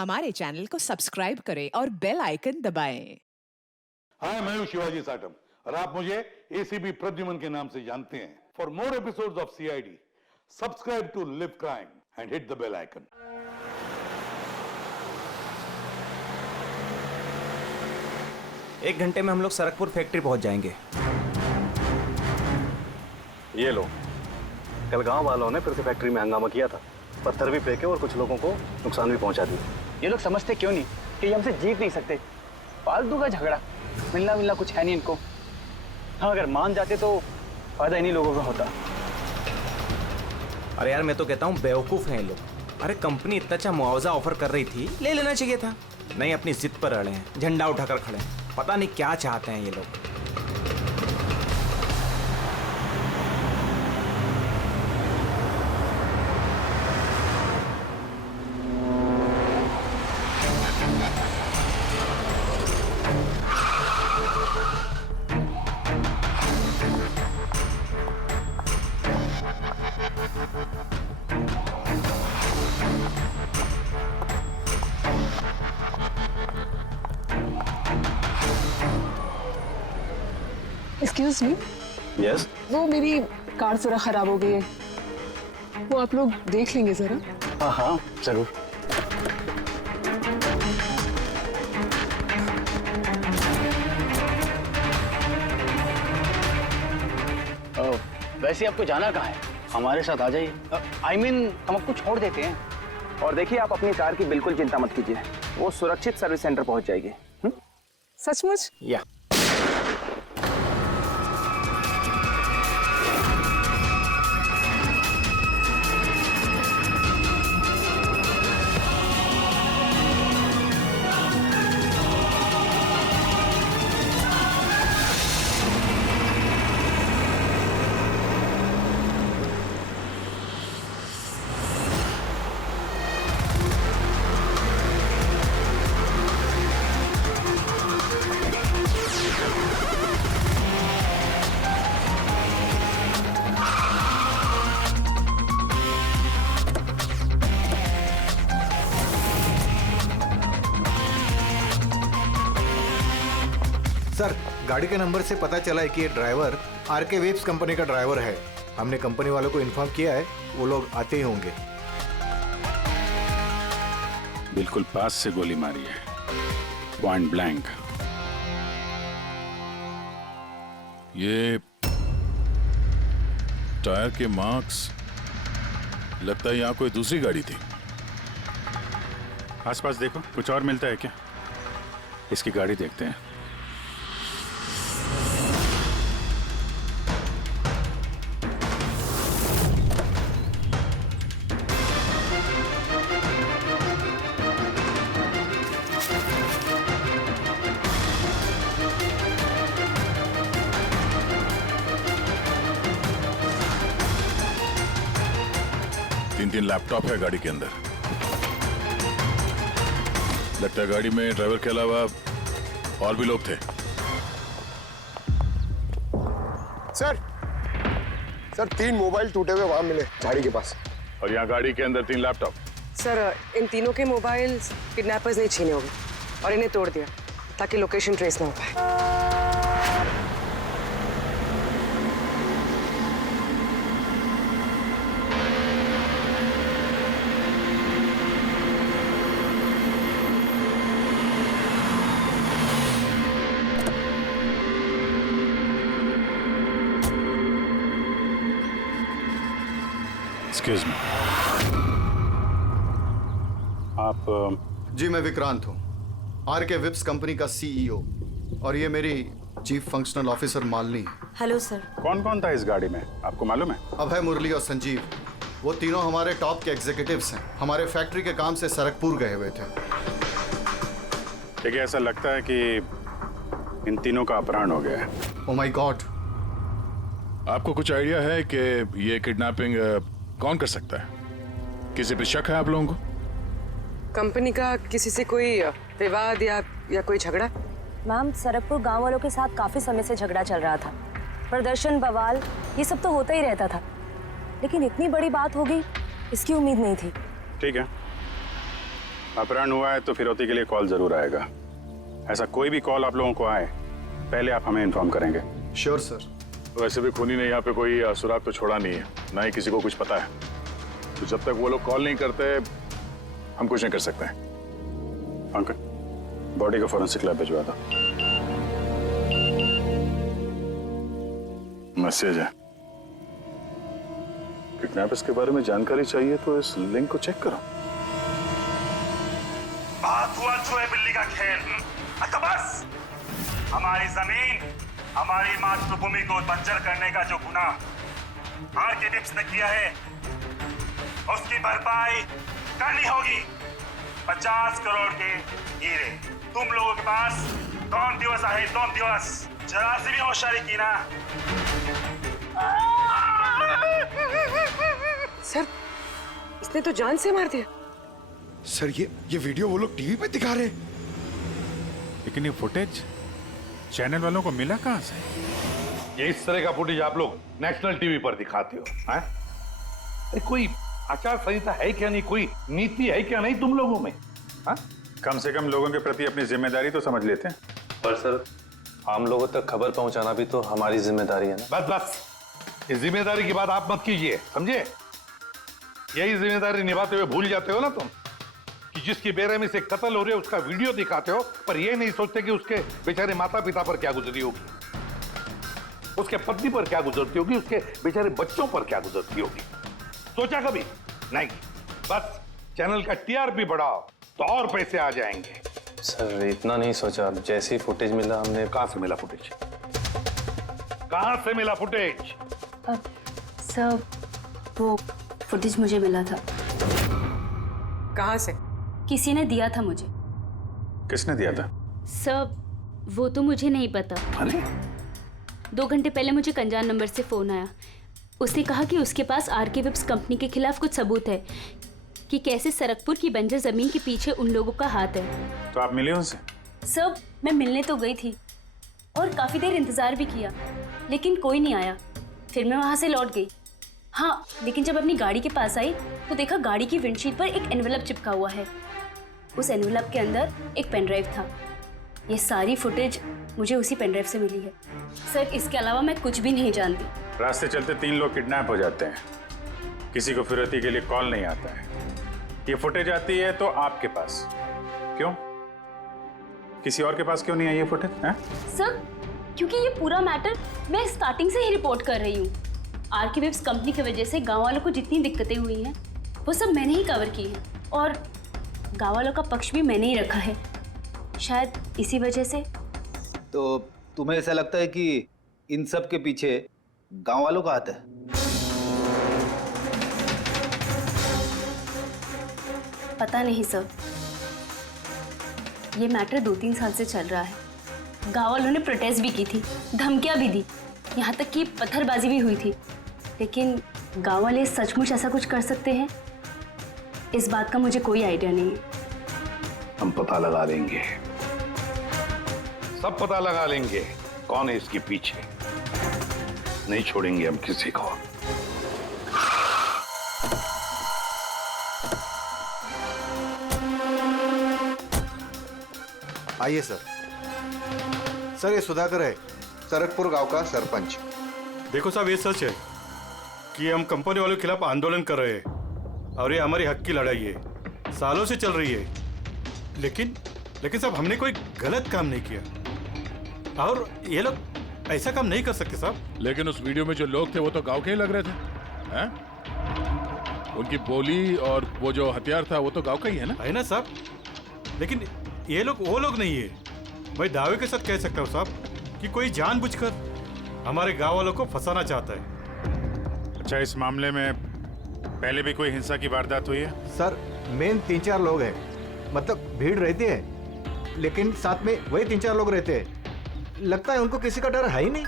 हमारे चैनल को सब्सक्राइब करें और बेल आइकन दबाएं। हाय, मैं हूं शिवाजी साटम और आप मुझे एसीपी प्रद्युमन के नाम से जानते हैं। For more episodes of CID, subscribe to Liv Crime and hit the bell icon. एक घंटे में हम लोग सरकपुर फैक्ट्री पहुंच जाएंगे। ये लो, कल गांव वालों ने फिर से फैक्ट्री में हंगामा किया था, पत्थर भी फेंके और कुछ लोगों को नुकसान भी पहुंचा दिया। ये लोग समझते क्यों नहीं कि ये हमसे जीत नहीं सकते। फालतू का झगड़ा, मिलना कुछ है नहीं इनको। हाँ, अगर मान जाते तो फायदा इन्हीं लोगों का होता। अरे यार, मैं तो कहता हूँ बेवकूफ़ हैं ये लोग। अरे कंपनी इतना अच्छा मुआवजा ऑफर कर रही थी, ले लेना चाहिए था। नहीं, अपनी जिद पर अड़े हैं, झंडा उठाकर खड़े हैं। पता नहीं क्या चाहते हैं ये लोग। एक्सक्यूज मी, यस, वो मेरी कार जरा खराब हो गई है, वो आप लोग देख लेंगे जरा। हाँ हाँ जरूर। वैसे आपको जाना कहाँ है? हमारे साथ आ जाइए। I mean, हम आपको छोड़ देते हैं। और देखिए, आप अपनी कार की बिल्कुल चिंता मत कीजिए, वो सुरक्षित सर्विस सेंटर पहुंच जाएगी। सचमुच? या सर, गाड़ी के नंबर से पता चला है कि ये ड्राइवर आरके वेब्स कंपनी का ड्राइवर है। हमने कंपनी वालों को इन्फॉर्म किया है, वो लोग आते ही होंगे। बिल्कुल पास से गोली मारी है, पॉइंट ब्लैंक। ये टायर के मार्क्स, लगता है यहाँ कोई दूसरी गाड़ी थी। आसपास देखो, कुछ और मिलता है क्या? इसकी गाड़ी देखते हैं। तीन लैपटॉप है गाड़ी के अंदर। लगता है गाड़ी में ड्राइवर के अलावा और भी लोग थे। सर 3 मोबाइल टूटे हुए वहां मिले झाड़ी के पास। और यहाँ गाड़ी के अंदर 3 लैपटॉप। सर, इन तीनों के मोबाइल किडनैपर्स ने छीने होंगे और इन्हें तोड़ दिया ताकि लोकेशन ट्रेस ना हो पाए। एक्सक्यूज मी, आप? जी, मैं विक्रांत हूँ, आरके वेब्स कंपनी का सीईओ, और ये मेरी chief functional officer Malini. Hello sir. कौन कौन था इस गाड़ी में, आपको मालूम है? अभय, मुरली और संजीव, वो तीनों हमारे टॉप के एग्जीक्यूटिव्स हैं। हमारे फैक्ट्री के काम से सरकपुर गए हुए थे। देखिए, ऐसा लगता है कि इन तीनों का अपहरण हो गया है। Oh my God. आपको कुछ आइडिया है कि ये किडनैपिंग कौन कर सकता है? किसी पे शक है आप लोगों को? कंपनी का किसी से कोई विवाद या कोई झगड़ा? मैम, सरकपुर गांव वालों के साथ काफी समय से झगड़ा चल रहा था। प्रदर्शन, बवाल, ये सब तो होता ही रहता था, लेकिन इतनी बड़ी बात होगी इसकी उम्मीद नहीं थी। ठीक है, अपहरण हुआ है तो फिरौती के लिए कॉल जरूर आएगा। ऐसा कोई भी कॉल आप लोगों को आए, पहले आप हमें इन्फॉर्म करेंगे। Sure sir. वैसे भी खूनी ने यहाँ पे कोई सुराग तो छोड़ा नहीं है, ना ही किसी को कुछ पता है। तो जब तक वो लोग कॉल नहीं करते हम कुछ नहीं कर सकते। अंकल, बॉडी को फॉरेंसिक लैब भिजवा दो। मैसेज है। किडनैपर्स के बारे में जानकारी चाहिए तो इस लिंक को चेक करो। बात हुआ चूहे बिल्ली का खेल। अच्छा बस, हमारी जमीन, हमारी मातृभूमि को बंजर करने का जो गुनाह आरके विप्स ने किया है, उसकी भरपाई करनी होगी। 50 करोड़ के हीरे तुम लोगों के पास 2 दिवस आए, 2 दिवस। जरा सी भी होशियारी की ना। सर, इसने तो जान से मार दिया। सर ये वीडियो वो लोग टीवी पे दिखा रहे हैं। लेकिन ये फुटेज चैनल वालों को मिला कहां से? ये इस तरह का फुटेज आप लोग नेशनल टीवी पर दिखाते हो, हैं? कोई आचार संहिता है क्या नहीं, कोई नीति है क्या नहीं तुम लोगों में? हाँ? कम से कम लोगों के प्रति अपनी जिम्मेदारी तो समझ लेते हैं। पर सर, आम लोगों तक खबर पहुंचाना भी तो हमारी जिम्मेदारी है ना। बस इस जिम्मेदारी की बात आप मत कीजिए, समझे? यही जिम्मेदारी निभाते हुए भूल जाते हो ना तुम कि जिसकी बेरहमी से कत्ल हो रही है उसका वीडियो दिखाते हो, पर यह नहीं सोचते कि उसके बेचारे माता पिता पर क्या गुजरी होगी, उसके पत्नी पर क्या गुजरती होगी, उसके बेचारे बच्चों पर क्या गुजरती होगी। सोचा कभी नहीं? बस चैनल का टीआरपी बढ़ाओ तो और पैसे आ जाएंगे। सर इतना नहीं सोचा, जैसे ही फुटेज मिला हमने। कहां से मिला फुटेज? कहां से मिला फुटेज? सर, वो फुटेज मुझे मिला था। कहां से? किसी ने दिया था मुझे। किसने दिया था? सर, वो तो मुझे नहीं पता। अरे 2 घंटे पहले मुझे कंजान नंबर से फोन आया। उसने कहा कि उसके पास आरके विप्स कंपनी के खिलाफ कुछ सबूत है कि कैसे सरकपुर की बंजर जमीन के पीछे उन लोगों का हाथ है। तो आप मिले उनसे? सर, मैं मिलने तो गई थी और काफी देर इंतजार भी किया, लेकिन कोई नहीं आया। फिर मैं वहां से लौट गई। हाँ, लेकिन जब अपनी गाड़ी के पास आई तो देखा गाड़ी की विंडशीट पर एक एनवेलप चिपका हुआ है। उस एनवेलप के अंदर एक पेन ड्राइव था। ये सारी फुटेज मुझे उसी पेन ड्राइव से मिली है। सर, इसके अलावा मैं कुछ भी नहीं जानती। रास्ते चलते 3 लोग किडनैप हो जाते हैं, किसी को फिरौती के लिए कॉल नहीं आता है। ये फुटेज आती है तो आपके पास क्यों? किसी और के पास क्यों नहीं आई ये फुटेज? सर, क्योंकि ये पूरा मैटर मैं स्टार्टिंग से ही रिपोर्ट कर रही हूँ। आरके विप्स कंपनी की वजह से गांव वालों को जितनी दिक्कतें हुई हैं वो सब मैंने ही कवर की है और गांव वालों का पक्ष भी मैंने ही रखा है। शायद इसी वजह से। तो तुम्हें ऐसा लगता है कि इन सब के पीछे गांव वालों का हाथ है? पता नहीं सर, ये मैटर 2-3 साल से चल रहा है। गांव वालों ने प्रोटेस्ट भी की थी, धमकियां भी दी, यहाँ तक कि पत्थरबाजी भी हुई थी। लेकिन गांव वाले सचमुच ऐसा कुछ कर सकते हैं, इस बात का मुझे कोई आइडिया नहीं है। हम पता लगा लेंगे, सब पता लगा लेंगे कौन है इसके पीछे। नहीं छोड़ेंगे हम किसी को। आइए सर। सर, ये सुधाकर है, सरकपुर गांव का सरपंच। देखो साहब, ये सच है कि हम कंपनी वालों के खिलाफ आंदोलन कर रहे हैं और ये हमारी हक की लड़ाई है, सालों से चल रही है। लेकिन साहब, हमने कोई गलत काम नहीं किया और ये लोग ऐसा काम नहीं कर सकते साहब। लेकिन उस वीडियो में जो लोग थे वो तो गांव के ही लग रहे थे, हैं? उनकी बोली और वो जो हथियार था वो तो गांव का ही है ना साहब। लेकिन ये लोग वो लोग नहीं है। मैं दावे के साथ कह सकता हूँ साहब कि कोई जानबूझकर हमारे गांव वालों को फंसाना चाहता है। अच्छा, इस मामले में पहले भी कोई हिंसा की वारदात हुई है? सर, मेन 3-4 लोग हैं, मतलब भीड़ रहती है, लेकिन साथ में वही 3-4 लोग रहते हैं। लगता है उनको किसी का डर है ही नहीं,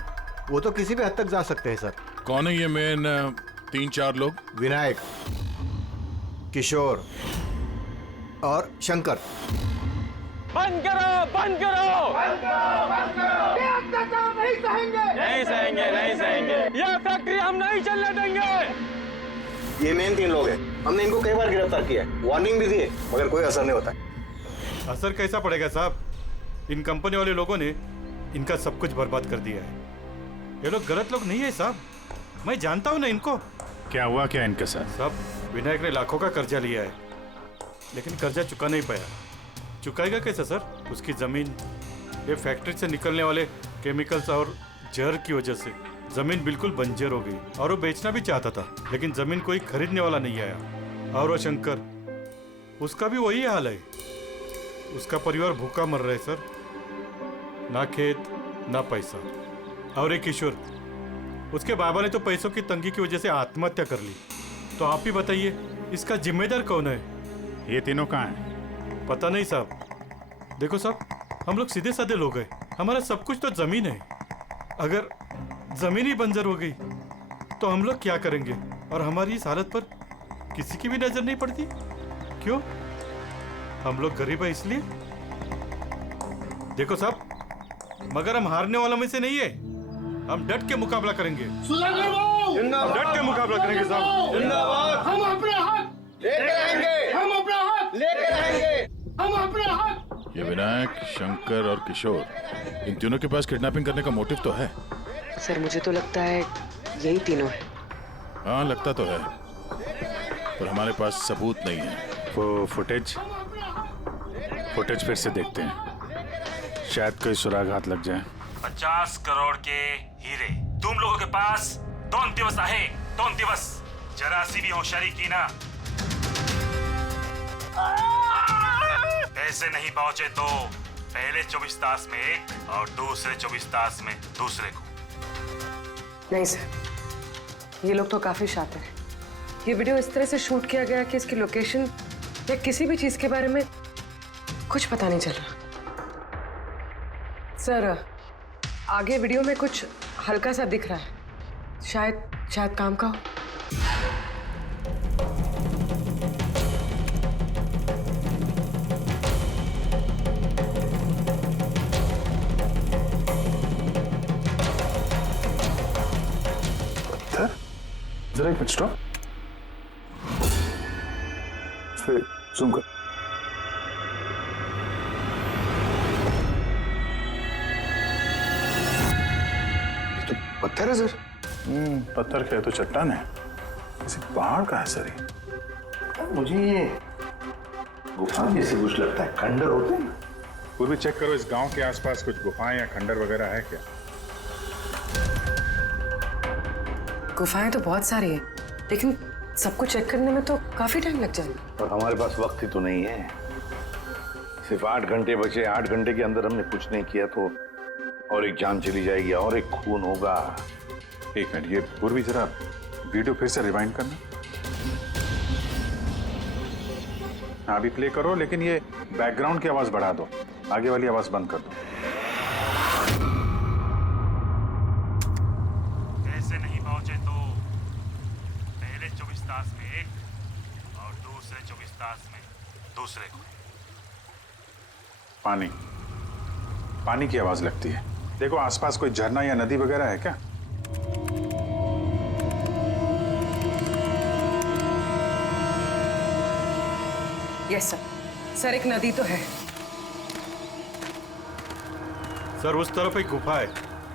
वो तो किसी भी हद तक जा सकते हैं सर। कौन है ये मेन 3-4 लोग? विनायक, किशोर और शंकर। बंद करो, बंद करो, बंद करो, बंद करो। ये अत्याचार नहीं सहेंगे, नहीं सहेंगे, नहीं सहेंगे। ये फैक्ट्री हम नहीं चलने देंगे। ये मेन 3 लोग हैं। हमने इनको कई बार गिरफ्तार किया है, वार्निंग भी दी है, मगर कोई असर नहीं होता है। असर कैसा पड़ेगा साहब? इन कंपनी वाले लोगों ने इनका सब कुछ बर्बाद कर दिया है। ये लोग गलत लोग नहीं है साहब, मैं जानता हूँ ना इनको। क्या हुआ क्या इनके साथ? साहब विनायक ने लाखों का कर्जा लिया है, लेकिन कर्जा चुका नहीं पाया। चुकाएगा कैसे सर? उसकी जमीन, ये फैक्ट्री से निकलने वाले केमिकल्स और जहर की वजह से जमीन बिल्कुल बंजर हो गई, और वो बेचना भी चाहता था, लेकिन जमीन कोई खरीदने वाला नहीं आया। और वो शंकर, उसका भी वही हाल है। उसका परिवार भूखा मर रहा है सर, ना खेत ना पैसा। और एक किशोर, उसके बाबा ने तो पैसों की तंगी की वजह से आत्महत्या कर ली। तो आप ही बताइए, इसका जिम्मेदार कौन है? ये तीनों कहाँ हैं? पता नहीं साहब। देखो साहब, हम लोग सीधे साधे लोग हैं, हमारा सब कुछ तो जमीन है। अगर जमीन ही बंजर हो गई तो हम लोग क्या करेंगे? और हमारी इस हालत पर किसी की भी नजर नहीं पड़ती। क्यों? हम लोग गरीब है इसलिए? देखो साहब, मगर हम हारने वालों में से नहीं है। हम डट के मुकाबला करेंगे। हम डट के मुकाबला करेंगे साहब। हम अपने हक लेके रहेंगे, हम अपना हक लेके रहेंगे, हम अपने हक। ये विनायक, शंकर और किशोर, इन तीनों के पास किडनैपिंग करने का मोटिव तो है। सर मुझे तो लगता है यही तीनों है। हाँ लगता तो है, पर हमारे पास सबूत नहीं है। वो फुटेज फिर से देखते हैं, शायद कोई सुराग हाथ लग जाए। 50 करोड़ के हीरे तुम लोगों के पास 2 दिवस आहे, 2 दिवस। जरा सी भी होशियारी की ना, पैसे नहीं पहुंचे तो पहले 24 तास में एक और दूसरे 24 तास में दूसरे को। नहीं सर, ये लोग तो काफी शातिर हैं। ये वीडियो इस तरह से शूट किया गया कि इसकी लोकेशन या किसी भी चीज के बारे में कुछ पता नहीं चल रहा। सर आगे वीडियो में कुछ हल्का सा दिख रहा है, शायद काम का हो। जरा एक मिनट स्टॉप, फिर जूम कर। तो पत्थर है सर। पत्थर का है तो चट्टान है, किसी पहाड़ का है सर ये। मुझे ये गुफा जैसे कुछ लगता है, खंडर होते हैं। पूर्वी चेक करो, इस गांव के आसपास कुछ गुफाएं या खंडर वगैरह है क्या? गुफाएं तो बहुत सारी है, लेकिन सबको चेक करने में तो काफी टाइम लग जाएगा। और हमारे पास वक्त ही तो नहीं है। सिर्फ 8 घंटे बचे। 8 घंटे के अंदर हमने कुछ नहीं किया तो और एक जान चली जाएगी और एक खून होगा। एक मिनट, ये पूर्वी जरा वीडियो फिर से रिवाइंड करना। हाँ अभी प्ले करो, लेकिन ये बैकग्राउंड की आवाज बढ़ा दो, आगे वाली आवाज बंद कर दो। पैसे नहीं पहुंचे तो पहले 24 तास में एक और दूसरे 24 तास में दूसरे को। पानी की आवाज लगती है। देखो आसपास कोई झरना या नदी वगैरह है क्या? यस सर, एक नदी तो है। सर उस तरफ एक गुफा है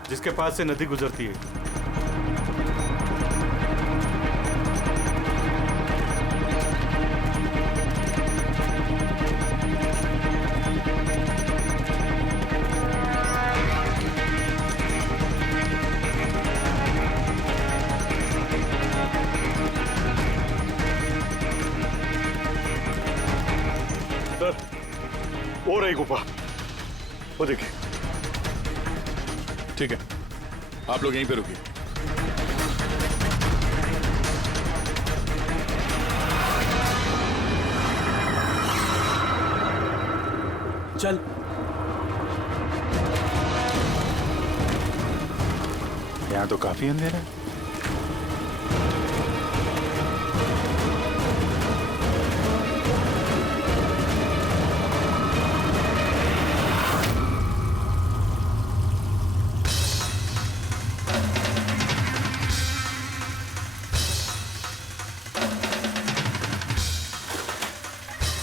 जिसके पास से नदी गुजरती है। सर वो रही गुफा, वो देखिए। ठीक है, आप लोग यहीं पे रुकिए। चल। यहाँ तो काफी अंधेरा है।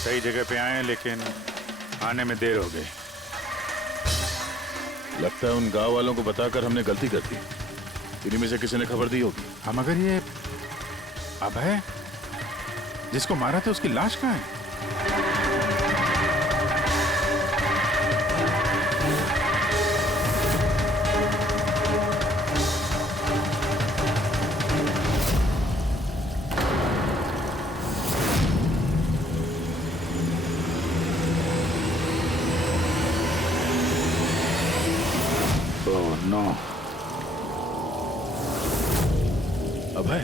सही जगह पे आए हैं, लेकिन आने में देर हो गई। लगता है उन गांव वालों को बताकर हमने गलती कर दी। इन्हीं में से किसी ने खबर दी होगी। हम मगर ये अभय जिसको मारा था उसकी लाश कहाँ है? नो, अभय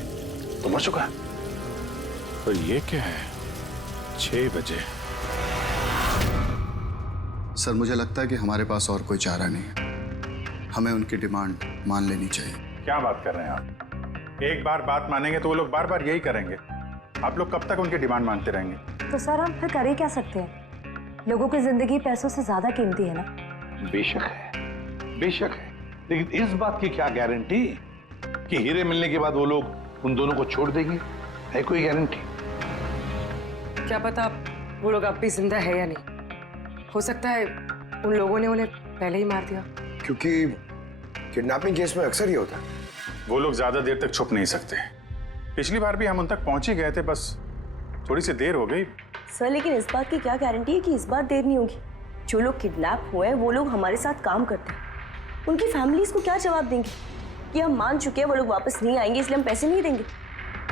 तो मर चुका है। पर ये क्या है? 6 बजे। सर मुझे लगता है कि हमारे पास और कोई चारा नहीं है। हमें उनकी डिमांड मान लेनी चाहिए। क्या बात कर रहे हैं आप? एक बार बात मानेंगे तो वो लोग बार बार यही करेंगे। आप लोग कब तक उनकी डिमांड मानते रहेंगे? तो सर हम फिर कर ही क्या सकते हैं? लोगों की जिंदगी पैसों से ज्यादा कीमती है ना। बेशक है, बेशक है, लेकिन इस बात की क्या गारंटी कि हीरे मिलने के बाद वो लोग उन दोनों को छोड़ देंगे? है कोई गारंटी? क्या पता वो लोग अब भी जिंदा है या नहीं। हो सकता है उन लोगों ने उन्हें पहले ही मार दिया। क्योंकि किडनैपिंग केस में अक्सर ही होता है। वो लोग ज्यादा देर तक छुप नहीं सकते। पिछली बार भी हम उन तक पहुंच ही गए थे, बस थोड़ी सी देर हो गई। सर लेकिन इस बात की क्या गारंटी है कि इस बार देर नहीं होगी? जो लोग किडनैप हुए हैं वो लोग हमारे साथ काम करते हैं। उनकी फैमिलीज को क्या जवाब देंगे कि हम मान चुके हैं वो लोग वापस नहीं आएंगे इसलिए हम पैसे नहीं देंगे?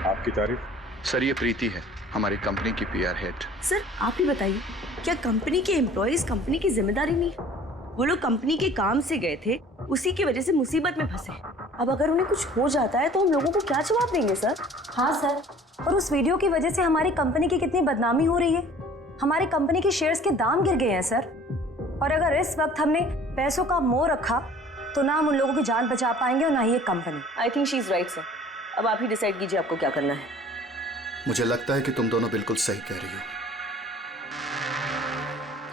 आपकी तारीफ? सर ये प्रीति है, हमारी कंपनी की PR हेड। सर आप ही बताइए, क्या कंपनी के एम्प्लॉयज कंपनी की जिम्मेदारी नहीं है? वो लोग कंपनी के काम से गए थे, उसी की वजह से मुसीबत में फंसे। अब अगर उन्हें कुछ हो जाता है तो हम लोगों को क्या जवाब देंगे सर? हाँ सर, और उस वीडियो की वजह से हमारी कंपनी की कितनी बदनामी हो रही है। हमारी कंपनी के शेयर्स के दाम गिर गए हैं सर। और अगर इस वक्त हमने पैसों का मोह रखा तो ना हम उन लोगों की जान बचा पाएंगे और ना ही ये company. I think she is right sir. अब आप ही डिसाइड कीजिए आपको क्या करना है। मुझे लगता है कि तुम दोनों बिल्कुल सही कह रही हो।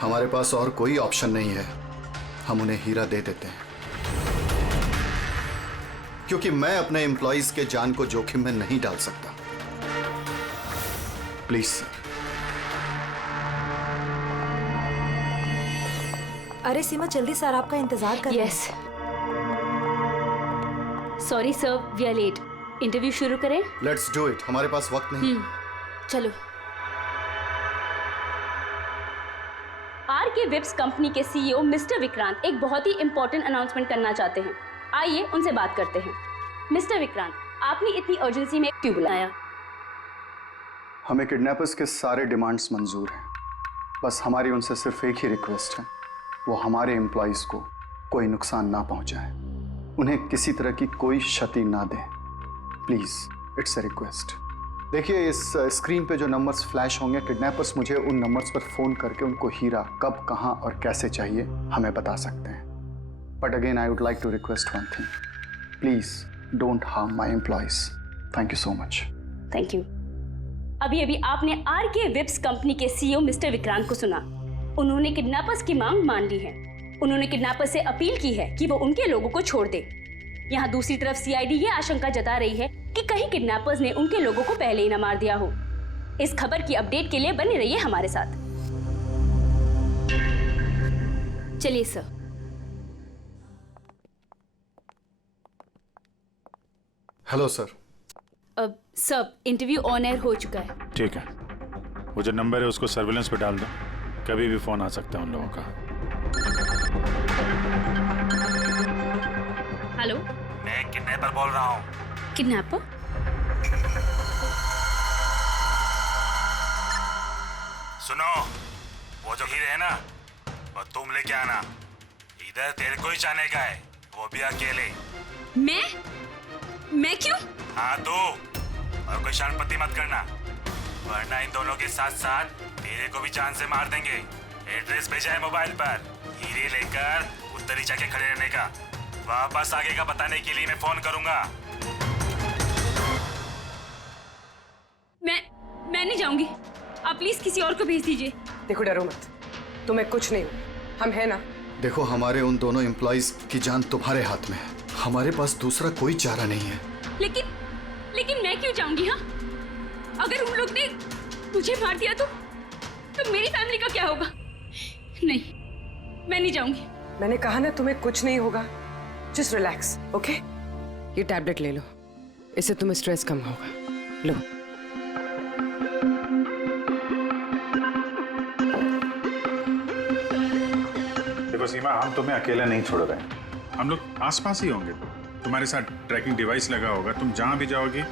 हमारे पास और कोई ऑप्शन नहीं है, हम उन्हें हीरा दे देते हैं। क्योंकि मैं अपने एम्प्लॉइज के जान को जोखिम में नहीं डाल सकता। Please sir. अरे सीमा जल्दी सर आपका इंतजार कर। Yes sorry sir we are late. Interview शुरू करें? लेट्स डू इट, हमारे पास वक्त नहीं। चलो। आरके विप्स कंपनी के CEO मिस्टर विक्रांत एक बहुत ही इंपॉर्टेंट अनाउंसमेंट करना चाहते हैं। आइए उनसे बात करते हैं। मिस्टर विक्रांत, आपने इतनी अर्जेंसी में क्यों बुलाया? हमें किडनैपर्स के सारे डिमांड्स मंजूर हैं। बस हमारी उनसे सिर्फ एक ही रिक्वेस्ट है, वो हमारे एम्प्लॉइज को कोई नुकसान ना पहुंचाए, उन्हें किसी तरह की कोई क्षति ना दें। Please it's a request. देखिए इस स्क्रीन पे जो नंबर्स फ्लैश होंगे, किडनैपर्स मुझे उन नंबर्स पर फोन करके उनको हीरा कब, कहां और कैसे चाहिए हमें बता सकते हैं। But again I would like to request one thing, please don't harm my employees. Thank you so much. Thank you. अभी अभी आपने आरके विप्स कंपनी के CEO मिस्टर विक्रांत को सुना। उन्होंने किडनैपर्स की मांग मान ली है। उन्होंने किडनैपर्स से अपील की है कि वो उनके लोगों को छोड़ दे। यहाँ दूसरी तरफ CID ये आशंका जता रही है कि कहीं किडनैपर्स ने उनके लोगों को पहले ही न मार दिया हो। इस खबर की अपडेट के लिए बने रहिए हमारे साथ। चलिए सर। Hello sir. अब सब इंटरव्यू ऑन एयर हो चुका है। ठीक है, वो जो नंबर है उसको सर्विलेंस पे डाल दो, कभी भी फोन आ सकता है उन लोगों का। हेलो, मैं किडनैपर बोल रहा हूँ। किडनैपर? सुनो, वो जो हीरे है ना, वो तुम लेके आना। इधर तेरे को ही जाने का है, वो भी अकेले। मैं क्यों? हाँ तो, और कोई शानपत्ती मत करना, वरना इन दोनों के साथ साथ तेरे को भी जान से मार देंगे। एड्रेस भेजा है मोबाइल पर, हीरे लेकर उधर ही जाके खड़े रहने का। वापस आगे का बताने के लिए मैं फोन करूंगा। मैं नहीं जाऊंगी। आप प्लीज किसी और को भेज दीजिए। देखो डरो मत, तुम्हें कुछ नहीं हो, हम है ना। देखो हमारे उन दोनों एम्प्लॉइज की जान तुम्हारे हाथ में है, हमारे पास दूसरा कोई चारा नहीं है। लेकिन मैं क्यों जाऊंगी? हाँ, अगर उन लोग ने मुझे मार दिया तो मेरी फैमिली का क्या होगा? नहीं, मैं नहीं जाऊंगी। मैंने कहा ना तुम्हें कुछ नहीं होगा, जस्ट रिलैक्स, ओके? ये टैबलेट ले लो, इससे तुम्हें स्ट्रेस कम होगा। लो। देखो सीमा, हम तुम्हें अकेला नहीं छोड़ रहे हैं, हम लोग आसपास ही होंगे। तुम्हारे साथ ट्रैकिंग डिवाइस लगा होगा, तुम जहां भी जाओगी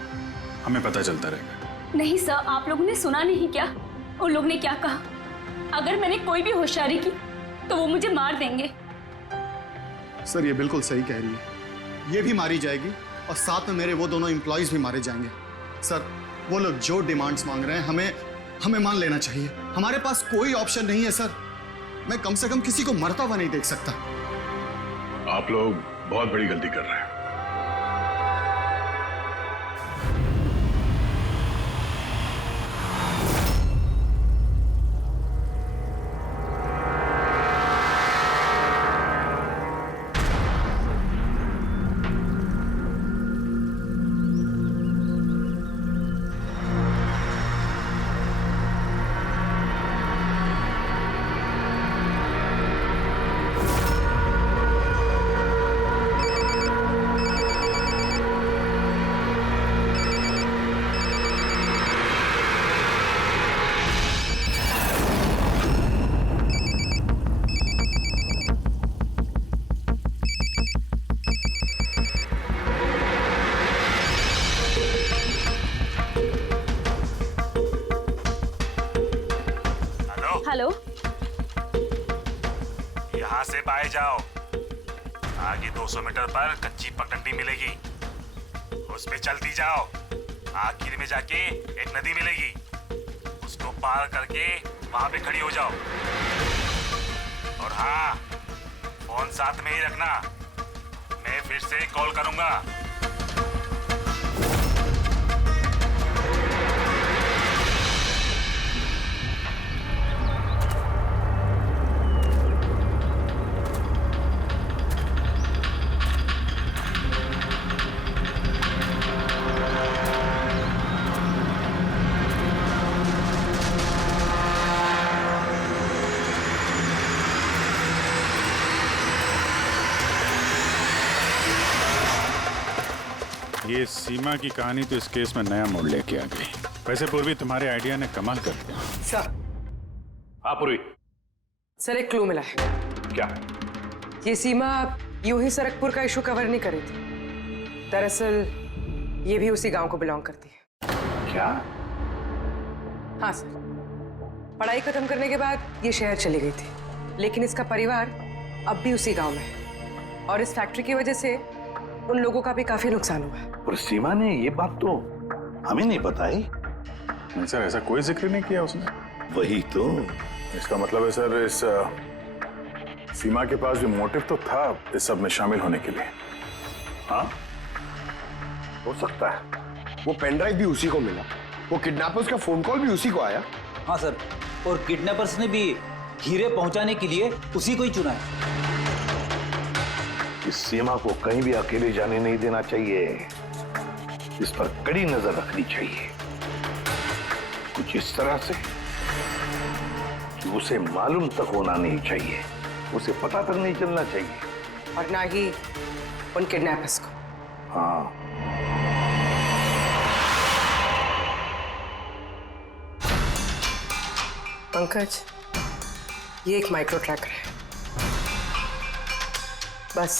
हमें पता चलता रहेगा। नहीं सर, आप लोगों ने सुना नहीं क्या उन लोग ने क्या कहा? अगर मैंने कोई भी होशियारी की तो वो मुझे मार देंगे। सर ये बिल्कुल सही कह रही है, ये भी मारी जाएगी और साथ में मेरे वो दोनों एम्प्लॉयज भी मारे जाएंगे। सर वो लोग जो डिमांड्स मांग रहे हैं हमें मान लेना चाहिए। हमारे पास कोई ऑप्शन नहीं है सर। मैं कम से कम किसी को मरता हुआ नहीं देख सकता। आप लोग बहुत बड़ी गलती कर रहे हैं। हेलो, यहाँ से बाहर जाओ, आगे 200 मीटर पर कच्ची पगडंडी मिलेगी, उस पे चलती जाओ। आखिर में जाके एक नदी मिलेगी, उसको पार करके वहां पे खड़ी हो जाओ। और हाँ, फोन साथ में ही रखना, मैं फिर से कॉल करूंगा। ये सीमा की कहानी तो इस केस में नया मोड़ लेके आ गई। वैसे पूर्वी, तुम्हारे आइडिया ने कमाल कर दिया। सर। हाँ पूर्वी। सर एक क्लू मिला है। क्या? ये सीमा यूं ही सरकपुर का इशू कवर नहीं करी थी, दरअसल ये भी उसी गांव को बिलोंग करती है। क्या? हाँ सर, पढ़ाई खत्म करने के बाद ये शहर चली गई थी, लेकिन इसका परिवार अब भी उसी गांव में है और इस फैक्ट्री की वजह से उन लोगों का भी काफी नुकसान हुआ। और सीमा ने ये बात तो हमें नहीं बताई। नहीं सर, ऐसा कोई जिक्र नहीं किया उसने। वही तो। इसका मतलब है सर, इस सीमा के पास भी मोटिव तो था इस सब में शामिल होने के लिए। हाँ, हो सकता है। वो पेन ड्राइव भी उसी को मिला, वो किडनैपर्स का फोन कॉल भी उसी को आया। हाँ सर, और किडनैपर्स ने भी हीरे पहुंचाने के लिए उसी को ही चुना है। इस सीमा को कहीं भी अकेले जाने नहीं देना चाहिए, इस पर कड़ी नजर रखनी चाहिए, कुछ इस तरह से कि उसे मालूम तक होना नहीं चाहिए, उसे पता तक नहीं चलना चाहिए, और ना ही उन किडनैपर्स को। हाँ। पंकज, ये एक माइक्रो ट्रैकर है। बस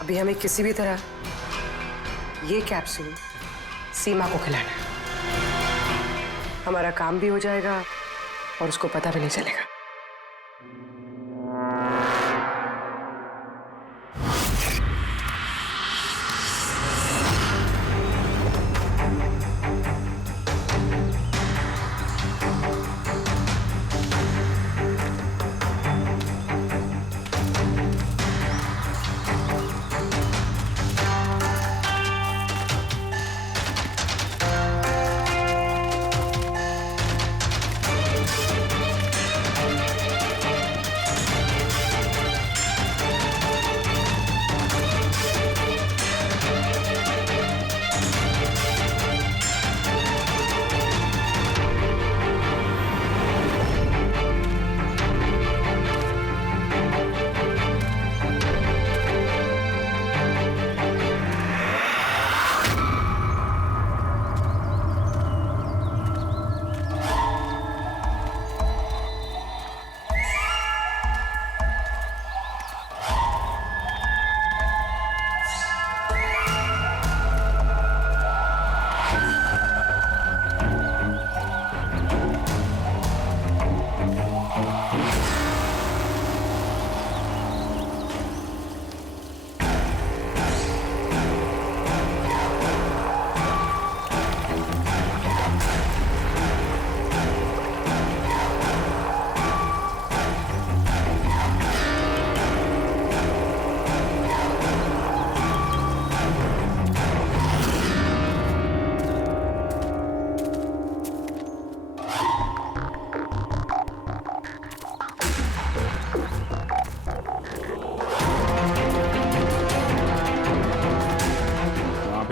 अभी हमें किसी भी तरह ये कैप्सूल सीमा को खिलाना है। हमारा काम भी हो जाएगा और उसको पता भी नहीं चलेगा।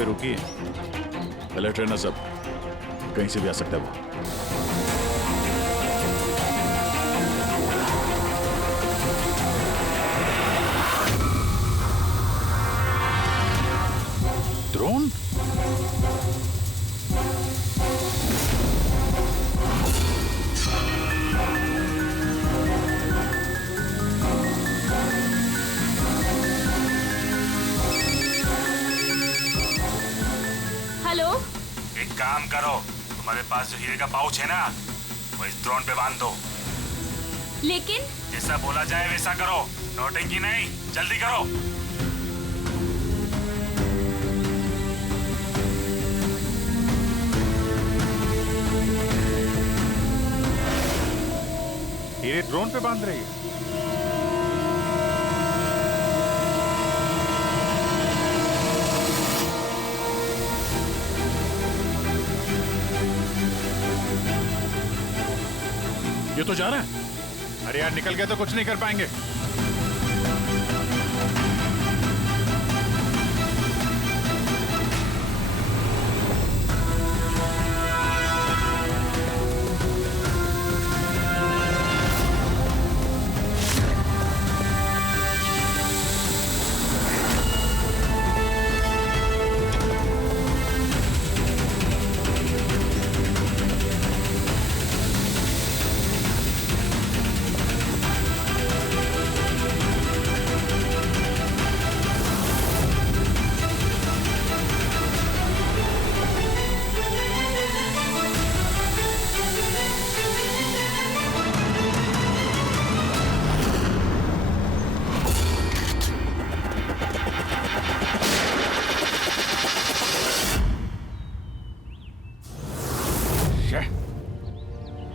पे रुकी है। अलर्ट रहना सब, कहीं से भी आ सकता है वो। ड्रोन? हेलो, एक काम करो, तुम्हारे पास जो हीरे का पाउच है ना, वो इस ड्रोन पे बांध दो। लेकिन जैसा बोला जाए वैसा करो, नौटंकी नहीं, जल्दी करो। हीरे ड्रोन पे बांध रही है। ये तो जा रहा है। अरे यार, निकल गया तो कुछ नहीं कर पाएंगे।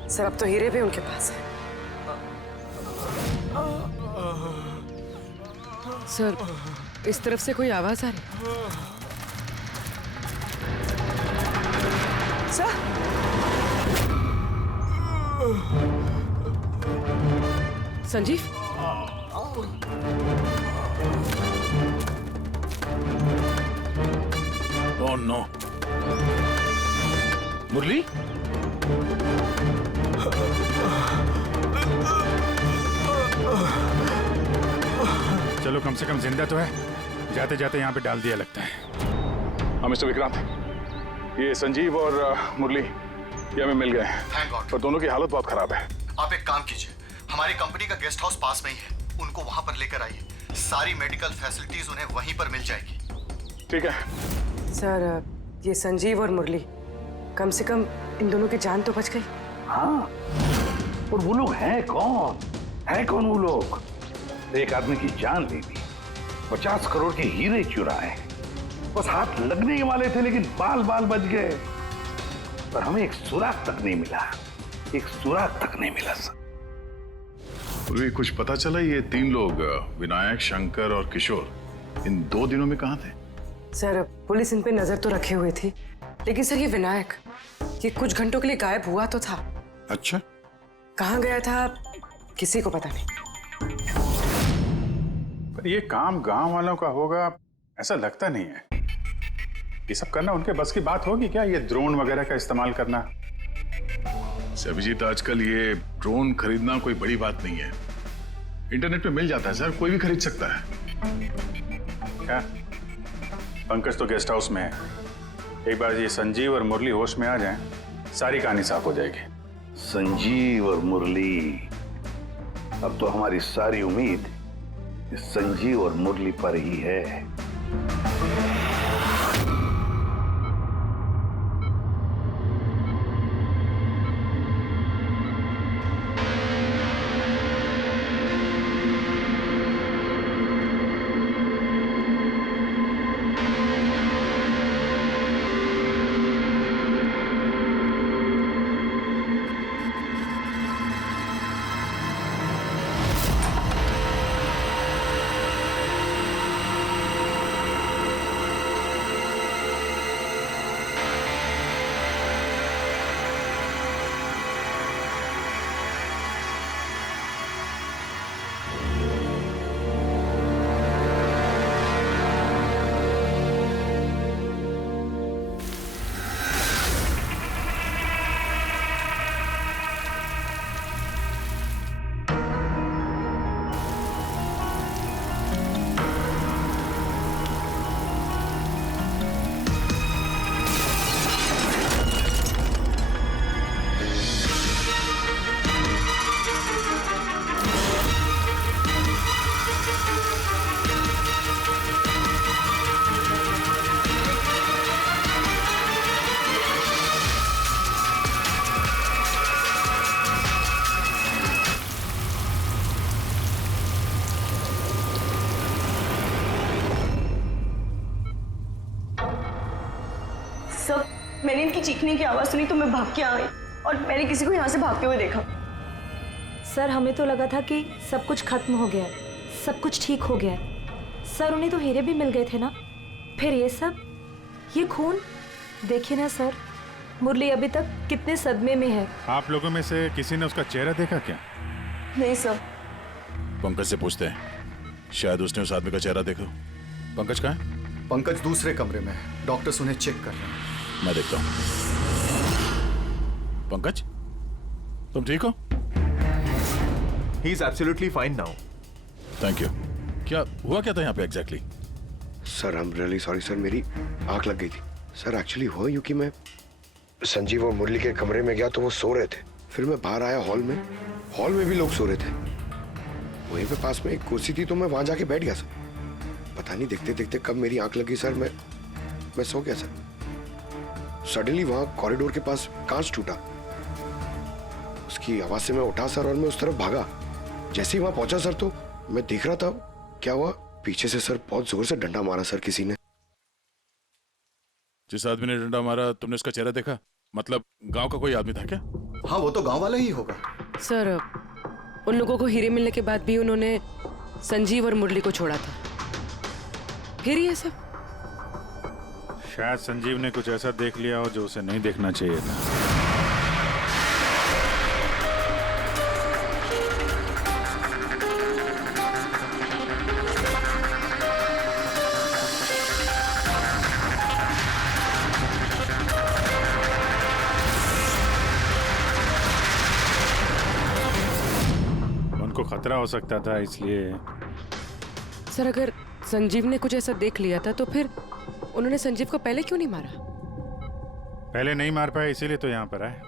सर, अब तो हीरे भी उनके पास है। सर, इस तरफ से कोई आवाज आ रही? सर, संजीव, ओह नो, मुरली? चलो, कम से कम जिंदा तो है। जाते जाते यहाँ पे डाल दिया लगता है। हाँ मिस्टर विक्रांत, ये संजीव और मुरली ये हमें मिल गए हैं। Thank God. पर दोनों की हालत बहुत खराब है। आप एक काम कीजिए, हमारी कंपनी का गेस्ट हाउस पास में ही है, उनको वहां पर लेकर आइए। सारी मेडिकल फैसिलिटीज उन्हें वहीं पर मिल जाएगी। ठीक है सर, ये संजीव और मुरली, कम से कम इन दोनों की जान तो बच गई। हाँ, और वो लोग हैं कौन? हैं कौन वो लोग? एक आदमी की जान ले ली, 50 करोड़ के हीरे चुराए, बस हाथ लगने ही वाले थे लेकिन बाल बाल बच गए। पर हमें एक सुराग तक नहीं मिला, एक सुराग तक नहीं मिला सर। मुरली, कुछ पता चला ये 3 लोग विनायक, शंकर और किशोर इन 2 दिनों में कहाँ थे? सर, पुलिस इन पे नजर तो रखे हुए थी, लेकिन सर ये विनायक, ये कुछ घंटों के लिए गायब हुआ तो था। अच्छा, कहाँ गया था किसी को पता नहीं। पर ये काम गांव वालों का होगा ऐसा लगता नहीं है। ये सब करना उनके बस की बात होगी क्या? ये ड्रोन वगैरह का इस्तेमाल करना? अभिजीत, आजकल ये ड्रोन खरीदना कोई बड़ी बात नहीं है। इंटरनेट पे मिल जाता है सर, कोई भी खरीद सकता है। क्या? पंकज तो गेस्ट हाउस में है। एक बार ये संजीव और मुरली होश में आ जाएं, सारी कहानी साफ हो जाएगी। संजीव और मुरली, अब तो हमारी सारी उम्मीद इस संजीव और मुरली पर ही है। मैंने इनकी चीखने की आवाज़ सुनी तो मैं भाग के आ गई और मैंने किसी को यहाँ से भागते हुए देखा। सर हमें तो लगा था कि सब कुछ खत्म हो गया है, सब कुछ ठीक हो गया है। सर उन्हें तो हीरे भी मिल गए थे ना, फिर ये सब, ये खून। देखिए ना सर, मुरली अभी तक कितने सदमे में है। आप लोगों में से किसी ने उसका चेहरा देखा क्या? नहीं सर। पंकज से पूछते हैं, शायद उसने उस आदमी का चेहरा देखा। पंकज कहाँ है? पंकज दूसरे कमरे में है, डॉक्टर्स उन्हें चेक कर रहे हैं। मैं देखता हूँ। पंकज, तुम ठीक हो? He is absolutely fine now. Thank you. क्या हुआ क्या था यहाँ पे exactly? Sir I am really sorry sir, मेरी आंख लग गई थी। सर एक्चुअली हुआ यूं कि मैं संजीव और मुरली के कमरे में गया तो वो सो रहे थे। फिर मैं बाहर आया हॉल में भी लोग सो रहे थे। वहीं पे पास में एक कुर्सी थी तो मैं वहां जाके बैठ गया सर। पता नहीं देखते देखते कब मेरी आंख लगी सर, मैं सो गया सर। सडनली वहां कॉरिडोर के पास कांच टूटा, उसकी आवाज से मैं उठा सर और मैं उस तरफ भागा। जैसे ही वहां पहुंचा सर तो मैं देख रहा था क्या हुआ, पीछे से सर बहुत जोर से डंडा मारा सर किसी ने। जिस आदमी ने डंडा मारा तुमने उसका चेहरा देखा? मतलब गांव का कोई आदमी था क्या? हाँ वो तो गांव वाला ही होगा सर। उन लोगों को हीरे मिलने के बाद भी उन्होंने संजीव और मुरली को छोड़ा था, फिर ये सब। शायद संजीव ने कुछ ऐसा देख लिया हो जो उसे नहीं देखना चाहिए था। उनको खतरा हो सकता था इसलिए। सर अगर संजीव ने कुछ ऐसा देख लिया था तो फिर उन्होंने संजीव को पहले क्यों नहीं मारा? पहले नहीं मार पाए इसीलिए तो यहाँ पर आए।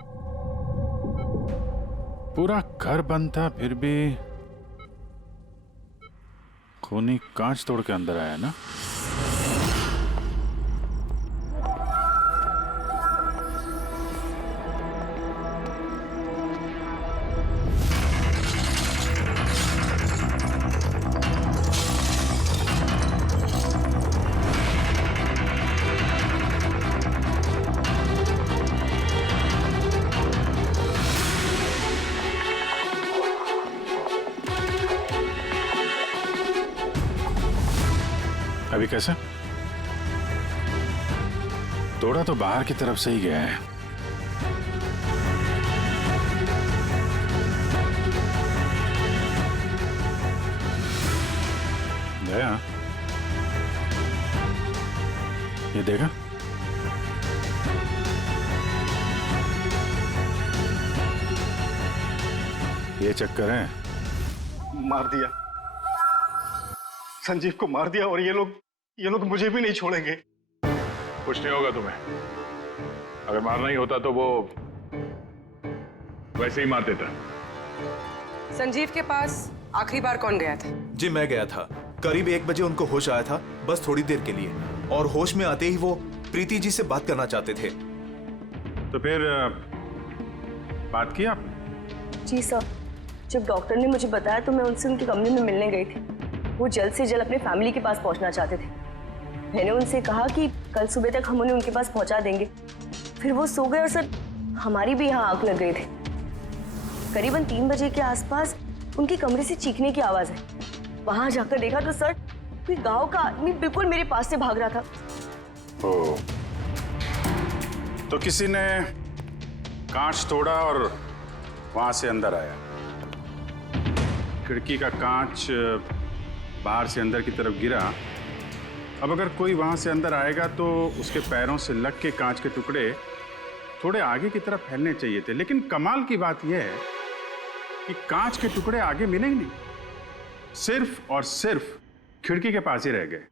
पूरा घर बंद था फिर भी खूनी कांच तोड़ के अंदर आया ना। अभी कैसे? तोड़ा तो बाहर की तरफ से ही गया है। गया? ये देखा? ये चक्कर है। मार दिया, संजीव को मार दिया और ये लोग मुझे भी नहीं छोड़ेंगे। कुछ नहीं होगा तुम्हें। अगर मारना ही होता तो वो वैसे ही मार देता। संजीव के पास आखिरी बार कौन गया था? जी मैं गया था, करीब 1 बजे उनको होश आया था, बस थोड़ी देर के लिए, और होश में आते ही वो प्रीति जी से बात करना चाहते थे। तो फिर बात की आप? जी सर, जब डॉक्टर ने मुझे बताया तो मैं उनसे उनके कमरे में मिलने गई थी। वो जल्द से जल्द अपने फैमिली के पास पहुंचना चाहते थे। मैंने उनसे कहा कि कल सुबह तक हम उन्हें उनके पास पहुंचा देंगे। फिर वो सो गए और सर हमारी भी यहाँ आंख लग गई थी। करीबन 3 बजे के आसपास उनके कमरे से चीखने की आवाज है। वहां जाकर देखा तो सर कोई गांव का आदमी बिल्कुल मेरे पास से भाग रहा था। ओ, तो किसी ने कांच तोड़ा और वहां से अंदर आया। खिड़की का कांच बाहर से अंदर की तरफ गिरा। अब अगर कोई वहां से अंदर आएगा तो उसके पैरों से लग के कांच के टुकड़े थोड़े आगे की तरफ फैलने चाहिए थे, लेकिन कमाल की बात यह है कि कांच के टुकड़े आगे मिले ही नहीं, सिर्फ और सिर्फ खिड़की के पास ही रह गए।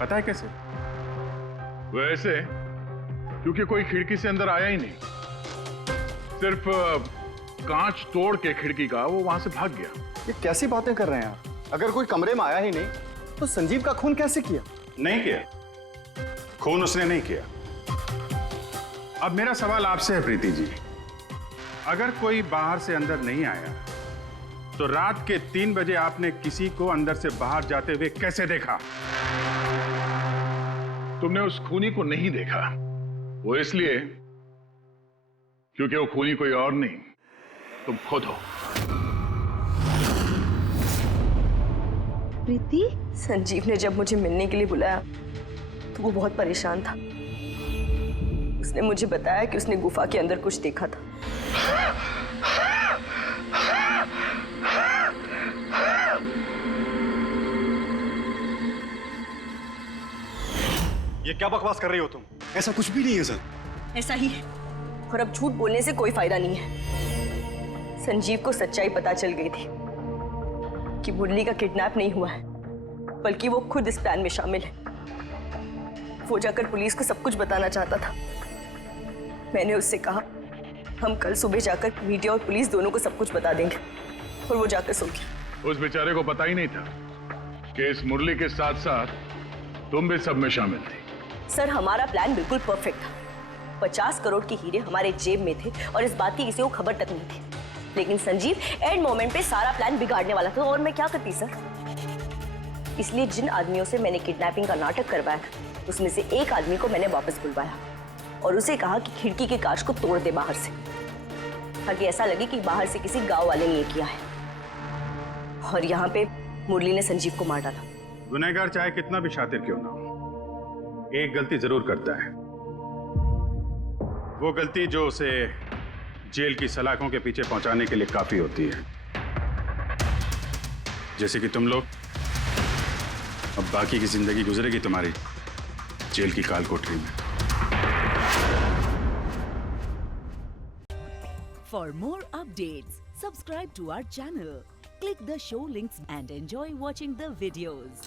पता है कैसे? वैसे क्योंकि कोई खिड़की से अंदर आया ही नहीं, सिर्फ कांच तोड़ के खिड़की का वो वहां से भाग गया। ये कैसी बातें कर रहे हैं आप? अगर कोई कमरे में आया ही नहीं तो संजीव का खून कैसे किया? नहीं किया, खून उसने नहीं किया। अब मेरा सवाल आपसे है प्रीति जी, अगर कोई बाहर से अंदर नहीं आया तो रात के 3 बजे आपने किसी को अंदर से बाहर जाते हुए कैसे देखा? तुमने उस खूनी को नहीं देखा, वो इसलिए क्योंकि वो खूनी कोई और नहीं, तुम खुद हो। प्रीति? संजीव ने जब मुझे मिलने के लिए बुलाया तो वो बहुत परेशान था। उसने मुझे बताया कि उसने गुफा के अंदर कुछ देखा था। ये क्या बकवास कर रही हो तुम? ऐसा कुछ भी नहीं है सर। ऐसा ही है, और अब झूठ बोलने से कोई फायदा नहीं है। संजीव को सच्चाई पता चल गई थी कि मुरली का किडनैप नहीं हुआ है, बल्कि वो खुद इस प्लान में शामिल है। वो जाकर पुलिस को सब कुछ बताना चाहता था। मैंने उससे कहा हम कल सुबह जाकर मीडिया और पुलिस दोनों को सब कुछ बता देंगे, और वो जाकर सो गया। उस बेचारे को पता ही नहीं था कि इस मुरली के साथ साथ तुम भी सब में शामिल थी। सर, हमारा प्लान बिल्कुल परफेक्ट था। 50 करोड़ के हीरे हमारे जेब में थे और इस बात की किसी को खबर तक नहीं थी। लेकिन संजीव एंड मोमेंट पे सारा प्लान बिगाड़ने वाला था, और मैं क्या करती सर? इसलिए जिन आदमियों से मैंने किडनैपिंग का नाटक करवाया था, उसमें से एक आदमी को मैंने वापस बुलवाया और उसे कहा कि खिड़की के कांच को तोड़ दे बाहर से, ताकि ऐसा लगे कि बाहर से किसी गांव वाले ने ये किया है। और यहाँ पे मुरली ने संजीव को मार डाला। गुनहगार चाहे कितना भी शातिर क्यों ना हो, एक गलती जरूर करता है। वो गलती जो उसे जेल की सलाखों के पीछे पहुंचाने के लिए काफी होती है। जैसे कि तुम लोग, अब बाकी की जिंदगी गुजरेगी तुम्हारी जेल की काल कोठरी में। For more updates, subscribe to our channel, click the show links and enjoy watching the videos.